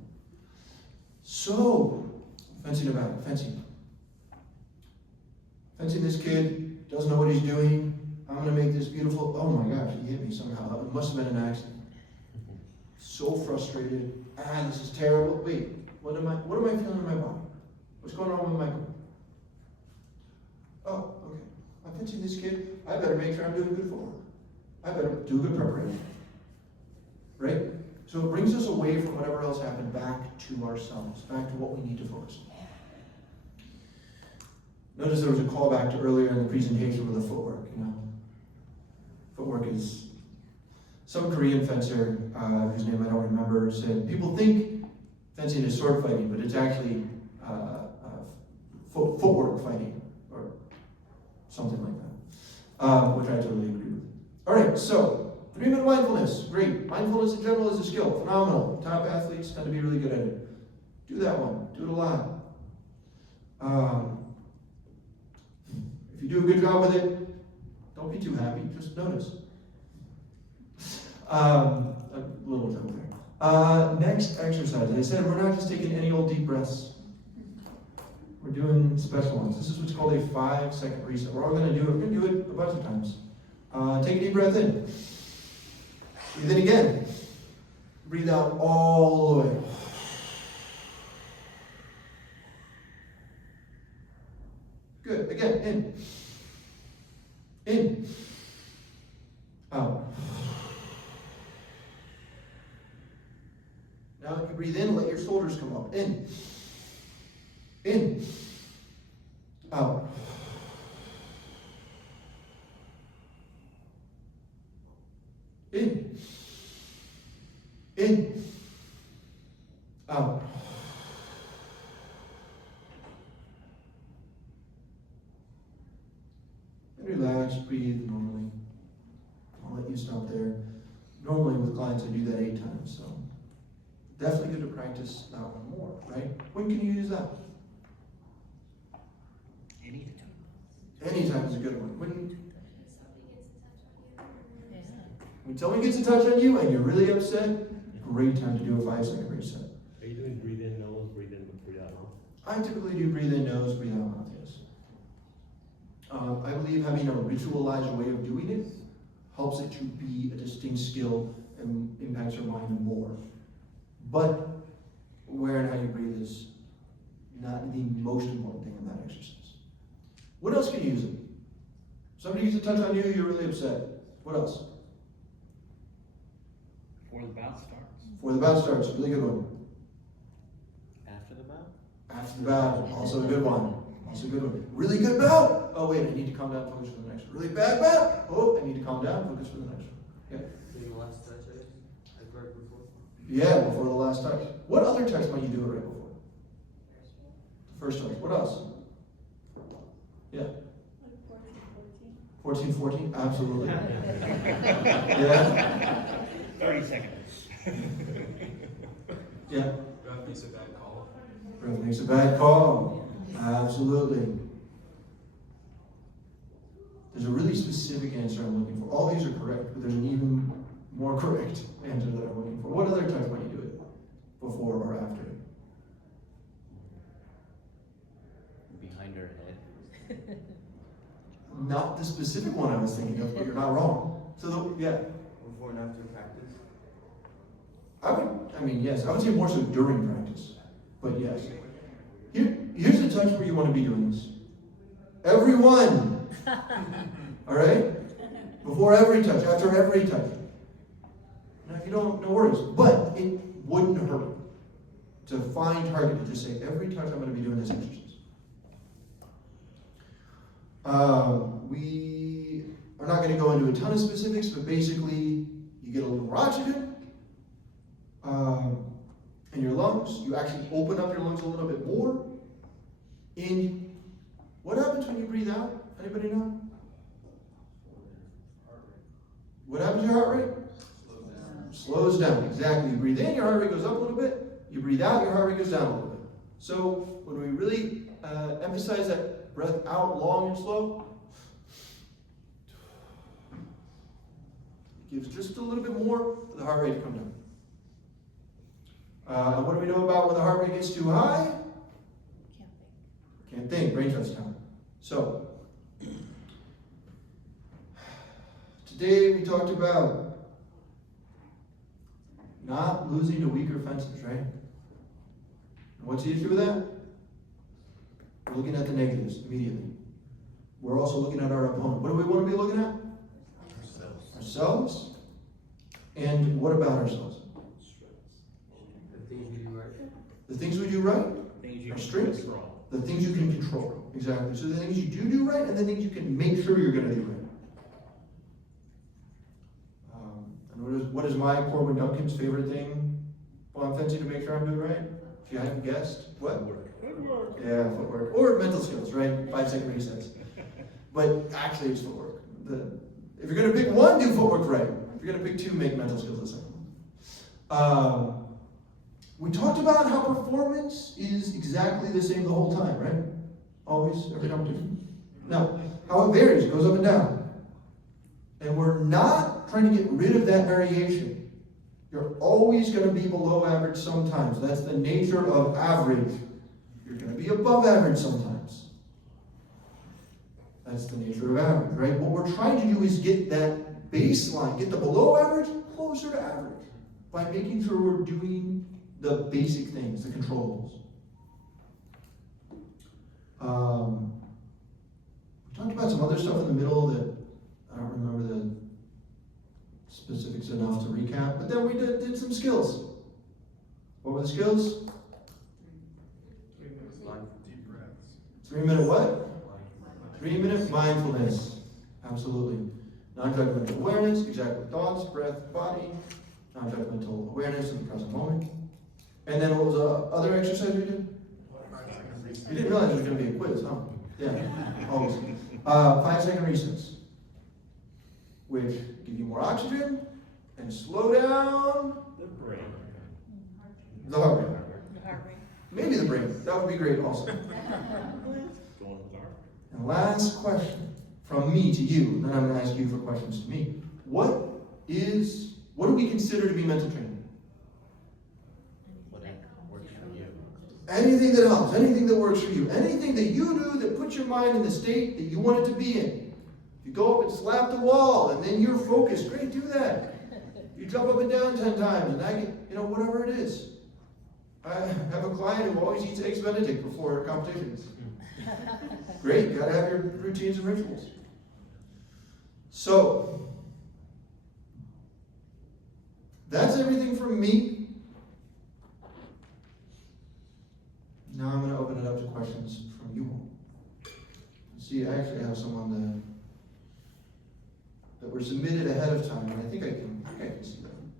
So, fencing. Fencing this kid, doesn't know what he's doing. I'm going to make this beautiful. Oh my gosh, he hit me somehow. It must have been an accident. So frustrated. This is terrible. Wait, what am I feeling in my body? What's going on with my body? Oh, okay. I I'm fencing this kid, I better make sure I'm doing good footwork. I better do good preparation. Right? So it brings us away from whatever else happened back to ourselves, back to what we need to focus on. Notice there was a callback to earlier in the presentation with the footwork, Footwork is, some Korean fencer, whose name I don't remember, said, people think fencing is sword fighting, but it's actually footwork fighting, or something like that, which I totally agree with. All right, so 3-minute mindfulness, great. Mindfulness in general is a skill, phenomenal. Top athletes tend to be really good at it. Do that one, do it a lot. If you do a good job with it, don't be too happy, just notice. A little joke there. Next exercise, I said we're not just taking any old deep breaths. We're doing special ones. This is what's called a 5-second reset. We're going to do it a bunch of times. Take a deep breath in. Breathe in again. Breathe out all the way. Good. Again, in. In. Out. Now you breathe in, let your shoulders come up. In. In. Out. In. In. Out. And relax, breathe normally. I'll let you stop there. Normally with clients I do that 8 times, so definitely good to practice that one more, right? When can you use that? Anytime is a good one. When someone gets a touch on you and you're really upset, great time to do a 5-second reset. Are you doing breathe in nose, breathe in, breathe out mouth? I typically do breathe in nose, breathe out mouth, yes. I believe having a ritualized way of doing it helps it to be a distinct skill and impacts your mind more. But where and how you breathe is not the most important thing in that exercise. What else can you use it? Somebody gets a touch on you, you're really upset. What else? Before the bout starts. Before the bout starts, really good one. After the bout? After the bout, also a good one. Also a good one. Really good bout. Oh wait, I need to calm down, focus for the next one. Really bad bout. Oh, I need to calm down, focus for the next one. Okay. Doing the last touch, like right before. Yeah, before the last touch. What other touch might you do it right before? The first touch. What else? Yeah. 14, 14? Absolutely. Yeah. 30 seconds. Yeah. Breath makes a bad call. Breath makes a bad call. Absolutely. There's a really specific answer I'm looking for. All these are correct, but there's an even more correct answer that I'm looking for. What other times might you do it? Before or after? Behind her head. Not the specific one I was thinking of, but you're not wrong. So, yeah. Before and after practice. Yes, I would say more so during practice, but yes. Here's the touch where you want to be doing this. Everyone! All right? Before every touch, after every touch. Now, if you don't, no worries. But it wouldn't hurt to find target to just say, every touch I'm going to be doing this exercise. We are not going to go into a ton of specifics, but basically, you get a little more oxygen in your lungs. You actually open up your lungs a little bit more. And what happens when you breathe out? Anybody know? What happens to your heart rate? Slows down. Exactly. You breathe in, your heart rate goes up a little bit. You breathe out, your heart rate goes down a little bit. So when we really emphasize that breath out long and slow, it gives just a little bit more for the heart rate to come down. What do we know about when the heart rate gets too high? Can't think. Brain shuts down. So, today we talked about not losing to weaker fences, right? And what's the issue with that? We're looking at the negatives immediately. We're also looking at our opponent. What do we want to be looking at? Ourselves. And what about ourselves? The things we do right. The things we do right, Things you our can strengths, control. the things you can control. Exactly. So the things you do right, and the things you can make sure you're going to do right. And what is my Corbin Duncan's favorite thing while I'm fencing to make sure I'm doing right? If you haven't guessed, what? Footwork. Yeah, footwork. Or mental skills, right? 5-second resets. But actually, it's footwork. If you're going to pick one, do footwork right. If you're going to pick two, make mental skills the second one. We talked about how performance is exactly the same the whole time, right? Always, every competition. Now, how it varies, goes up and down. And we're not trying to get rid of that variation. You're always going to be below average sometimes. That's the nature of average. You're going to be above average sometimes. That's the nature of average, right? What we're trying to do is get that baseline, get the below average closer to average by making sure we're doing the basic things, the controllables. We talked about some other stuff in the middle that I don't remember the specifics enough to recap, but then we did some skills. What were the skills? 3 minutes, deep breaths. 3-minute what? 3-minute mindfulness. Absolutely. Non-judgmental awareness, exactly thoughts, breath, body. Non-judgmental awareness of the present moment. And then what was the other exercise we did? 5-second reset. You didn't realize there was going to be a quiz, huh? Yeah, always. 5-second resets, which give you more oxygen and slow down The brain. the heart rate. The heart rate. Maybe the brain. That would be great also. Go in the dark. And last question from me to you, and then I'm going to ask you for questions to me. What do we consider to be mental training? Whatever works for you. Anything that helps, anything that works for you, anything that you do that puts your mind in the state that you want it to be in. If you go up and slap the wall and then you're focused, great, do that. You jump up and down 10 times and I get, whatever it is. I have a client who always eats eggs Benedict before competitions. Great, you gotta have your routines and rituals. So, that's everything from me. Now I'm going to open it up to questions from you all. See, I actually have some on that were submitted ahead of time, and I think I can see them.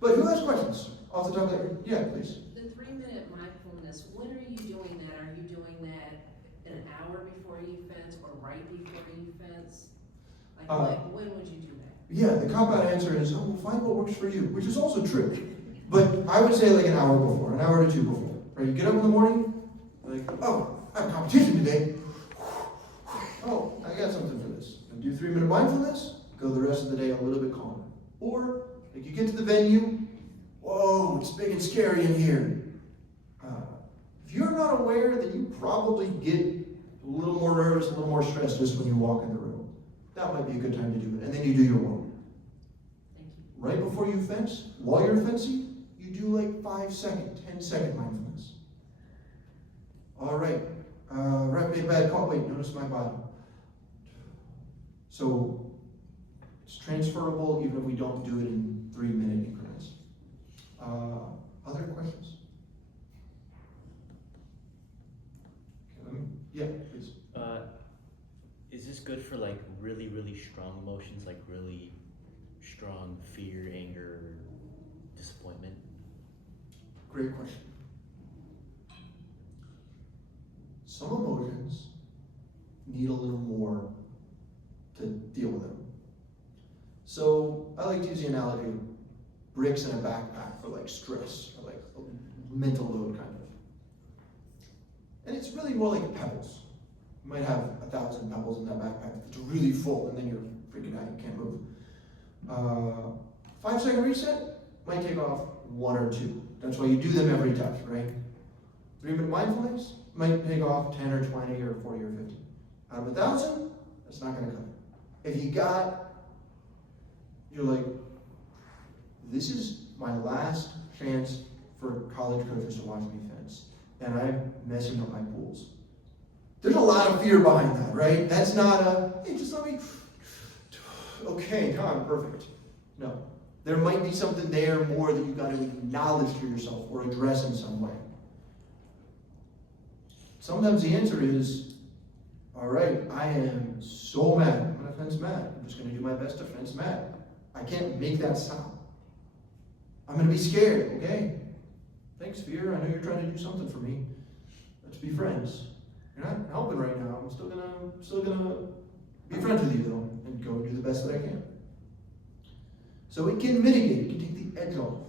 But who has questions? Off the top of their head? Yeah, please. The 3-minute mindfulness, when are you doing that? Are you doing that an hour before you fence or right before you fence? When would you do that? Yeah, the cop-out answer is, well, find what works for you, which is also true. But I would say like an hour before, an hour to two before. Right? You get up in the morning, like, oh, I have a competition today. Oh, I got something for this. And do 3-minute mindfulness, go the rest of the day a little bit calmer. Or, like you get to the venue, whoa, it's big and scary in here. If you're not aware, then you probably get a little more nervous, a little more stressed just when you walk in the room. That might be a good time to do it. And then you do your work. Thank you. Right before you fence, while you're fencing, you do like 5-second, 10-second mindfulness. All right. Right, made a bad call. Wait, notice my body. So it's transferable even if we don't do it in 3-minute increments. Other questions? Okay, yeah, please. Is this good for like really, really strong emotions, like really strong fear, anger, disappointment? Great question. Some emotions need a little more to deal with them. So I like to use the analogy of bricks in a backpack for like stress, or like a mental load kind of. And it's really more like pebbles. You might have 1,000 pebbles in that backpack. It's really full, and then you're freaking out, you can't move. 5-second reset might take off 1 or 2. That's why you do them every touch, right? 3-minute mindfulness might take off 10 or 20 or 40 or 50. Out of 1,000, that's not going to cut it. If you're like, this is my last chance for college coaches to watch me fence, and I'm messing up my pools. There's a lot of fear behind that, right? That's not a, hey, just let me, okay, Tom, perfect. No. There might be something there more that you've got to acknowledge for yourself or address in some way. Sometimes the answer is, all right, I am so mad. I'm going to fence mad. I'm just going to do my best to fence mad. I can't make that stop. I'm going to be scared, okay? Thanks, fear. I know you're trying to do something for me. Let's be friends. You're not helping right now. I'm still gonna be friends with you though, and go do the best that I can. So it can mitigate, it can take the edge off,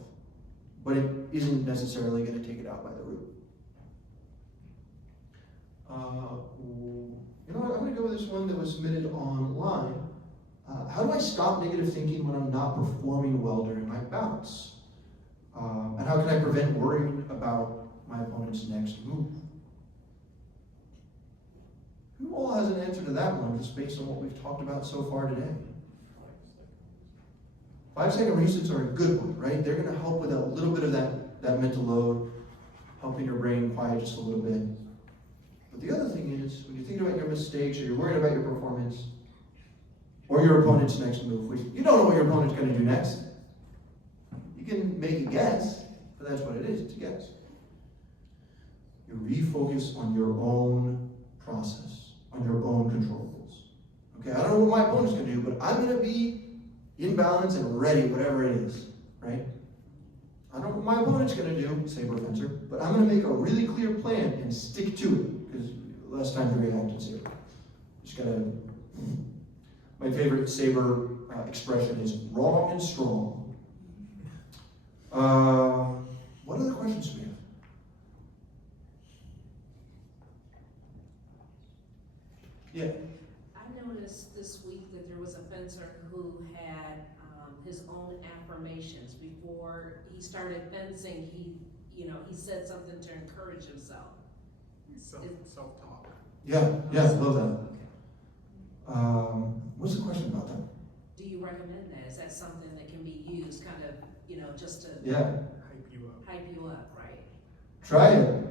but it isn't necessarily going to take it out by the root. You know what? I'm going to go with this one that was submitted online. How do I stop negative thinking when I'm not performing well during my bouts? And how can I prevent worrying about my opponent's next move? Who all has an answer to that one, just based on what we've talked about so far today? 5-second resets are a good one, right? They're going to help with a little bit of that mental load, helping your brain quiet just a little bit. But the other thing is, when you think about your mistakes, or you're worried about your performance, or your opponent's next move, which you don't know what your opponent's going to do next. You can make a guess, but that's what it is, it's a guess. You refocus on your own process, on your own controllables. Okay, I don't know what my opponent's going to do, but I'm going to be in balance and ready, whatever it is, right? I don't know what my opponent's going to do, saber fencer, but I'm going to make a really clear plan and stick to it, because less time to react and saber. Just gotta. My favorite saber expression is wrong and strong. What other questions do we have? Yeah. I noticed this week that there was a fencer who had his own affirmations. Before he started fencing, he said something to encourage himself. Self-talk. Yeah, love that. What's the question about that? Do you recommend that? Is that something that can be used kind of, just to hype you up, right? Try it.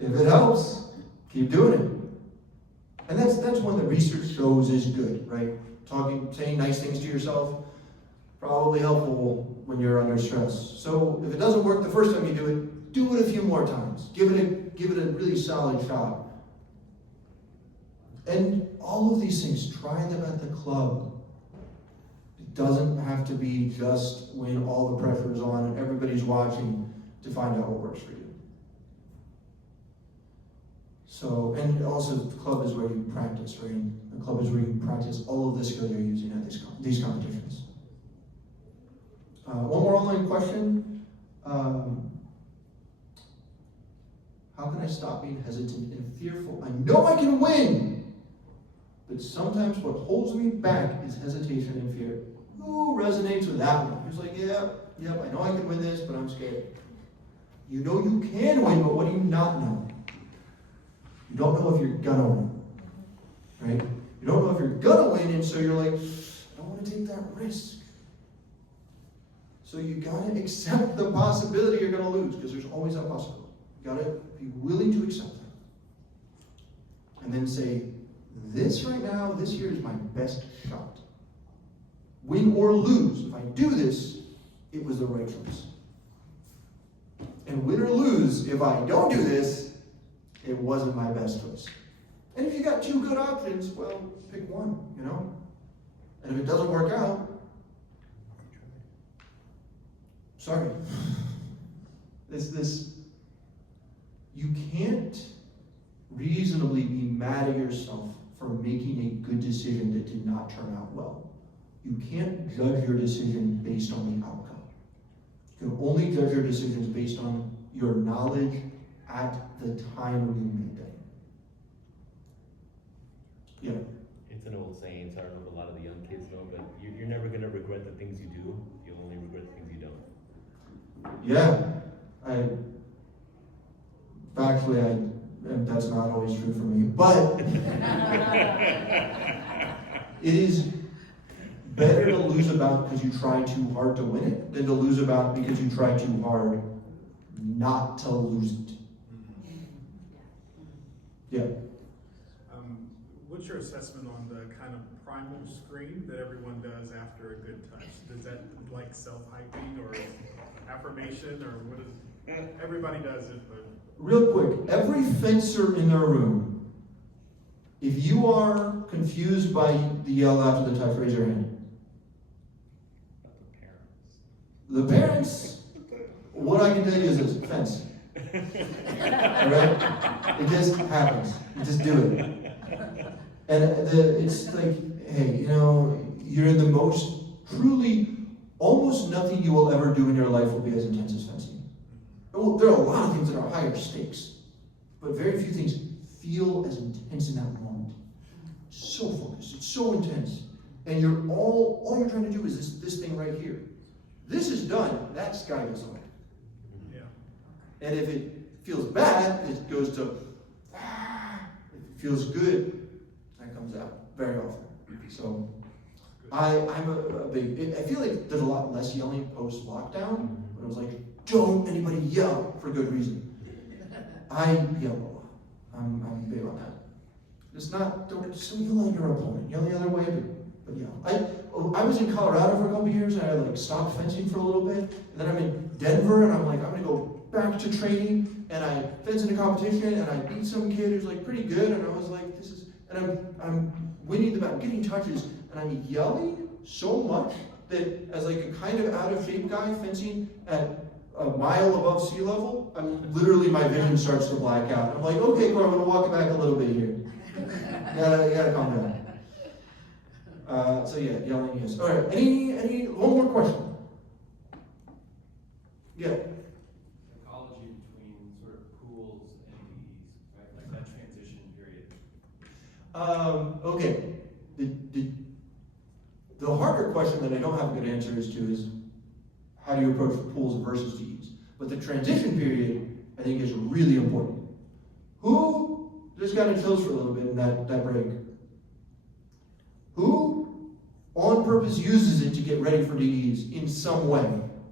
If it helps, keep doing it. And that's one that research shows is good, right? Saying nice things to yourself, probably helpful when you're under stress. So if it doesn't work the first time you do it a few more times. Give it a really solid shot. And all of these things, try them at the club. It doesn't have to be just when all the pressure is on and everybody's watching to find out what works for you. So, and also the club is where you practice, right? The club is where you practice all of the skill you're using at these competitions. One more online question. How can I stop being hesitant and fearful? I know I can win, but sometimes what holds me back is hesitation and fear. Who resonates with that one? Who's like, yep, I know I can win this, but I'm scared. You know you can win, but what do you not know? You don't know if you're gonna win, right? You don't know if you're gonna win, and so you're like, I don't want to take that risk. So you gotta accept the possibility you're gonna lose, because there's always that possibility. You gotta be willing to accept that. And then say, this right now, this year is my best shot. Win or lose, if I do this, it was the right choice. And win or lose, if I don't do this, it wasn't my best choice. And if you got two good options, well, pick one, And if it doesn't work out, sorry. You can't reasonably be mad at yourself for making a good decision that did not turn out well. You can't judge your decision based on the outcome. You can only judge your decisions based on your knowledge at the time when you made them. Yeah. It's an old saying, so I don't know if a lot of the young kids know, but you're never going to regret the things you do. You'll only regret the things you don't. Yeah. That's not always true for me, but it is better to lose a bout because you try too hard to win it than to lose a bout because you try too hard not to lose it. Yeah. What's your assessment on the kind of primal scream that everyone does after a good touch? Does that like self-hyping or affirmation, or what is, everybody does it, but. Real quick, every fencer in their room, if you are confused by the yell after the touch, raise your hand. The parents, what I can tell you is this, fence. Alright? It just happens. You just do it. And it's like, hey, you know, you're in the most, truly, almost nothing you will ever do in your life will be as intense as fencing. Well, there are a lot of things that are higher stakes, but very few things feel as intense in that moment. So focused, it's so intense. And all you're trying to do is this thing right here. This is done, that sky goes away. Yeah. And if it feels bad, it goes to, if it feels good, that comes out very often. So I'm a big, I feel like there's a lot less yelling post-lockdown, but it was like, don't anybody yell for good reason. I yell a lot. I'm big on that. It's not, don't yell at your opponent. Yell the other way, but yell. I was in Colorado for a couple years, and I like stopped fencing for a little bit, and then I'm in Denver, and I'm like, I'm gonna go back to training, and I fence in a competition, and I beat some kid who's like pretty good, and I was like, this is, and I'm winning the battle, getting touches, and I'm yelling so much that as like a kind of out of shape guy fencing at a mile above sea level, literally my vision starts to black out. I'm like, okay, Cor, I'm gonna walk it back a little bit here. You gotta calm down. So yeah, yelling yes. All right, any one more question? Yeah. Psychology between sort of pools and EEs, right? Like that transition period. Okay. The harder question that I don't have a good answer is how do you approach pools versus DEs? But the transition period, I think, is really important. Who just got in chills for a little bit in that break? Who on purpose uses it to get ready for DEs in some way?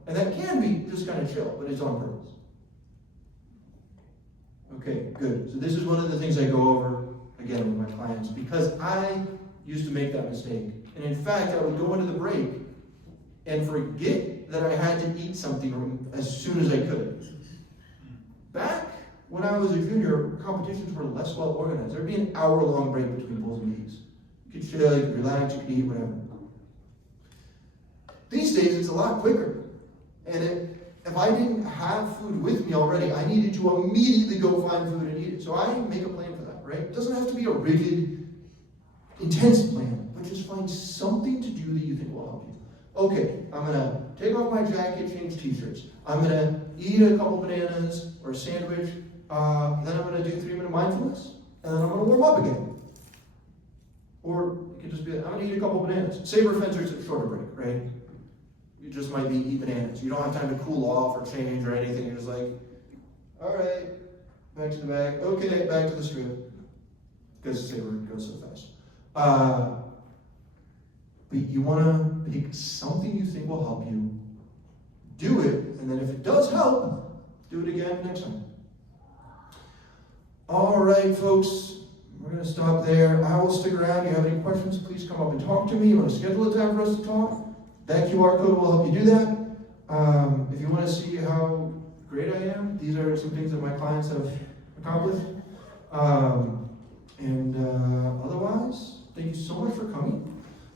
And that can be just kind of chill, but it's on purpose. Okay, good. So this is one of the things I go over again with my clients, because I used to make that mistake. And in fact, I would go into the break and forget that I had to eat something as soon as I could. Back when I was a junior, competitions were less well organized. There'd be an hour-long break between pulls and knees. You could chill, you could relax, you could eat, whatever. These days, it's a lot quicker. And if I didn't have food with me already, I needed to immediately go find food and eat it. So I make a plan for that, right? It doesn't have to be a rigid, intense plan, but just find something to do that you think will help you. Okay, I'm gonna take off my jacket, change t-shirts. I'm gonna eat a couple bananas or a sandwich. Then I'm gonna do 3-minute mindfulness, and then I'm gonna warm up again. Or it could just be, I'm gonna eat a couple bananas. Saber fencers, a shorter break, right? You just might be eat bananas. You don't have time to cool off or change or anything. You're just like, all right, back to the bag. Okay, back to the strip. Because saber goes so fast. But you want to pick something you think will help you, do it, and then if it does help, do it again next time. All right, folks, we're going to stop there. I will stick around. If you have any questions, please come up and talk to me. You want to schedule a time for us to talk? That QR code will help you do that. If you want to see how great I am, these are some things that my clients have accomplished. Otherwise, thank you so much for coming.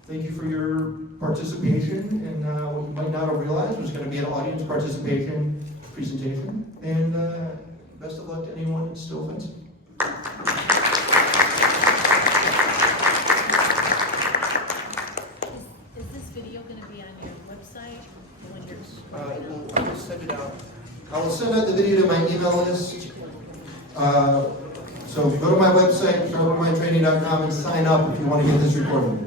Thank you for your participation in what you might not have realized was going to be an audience participation presentation. And best of luck to anyone that's still fencing. Is this video going to be on your website? When you're I will send it out. I will send out the video to my email list. So go to my website, SharperMindTraining.com, and sign up if you want to get this recorded.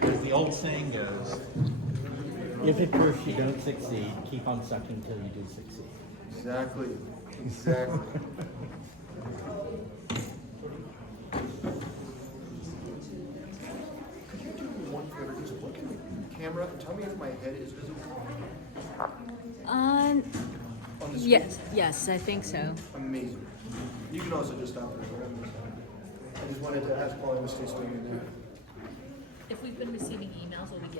As the old saying goes, If at first you don't succeed, keep on sucking till you do succeed. Exactly. Could you do me one favor? Just look at the camera and tell me if my head is visible. on the screen? Yes, I think so. Amazing. You can also just stop there. I just wanted to ask Paul, I was still doing that. If we've been receiving emails, will we get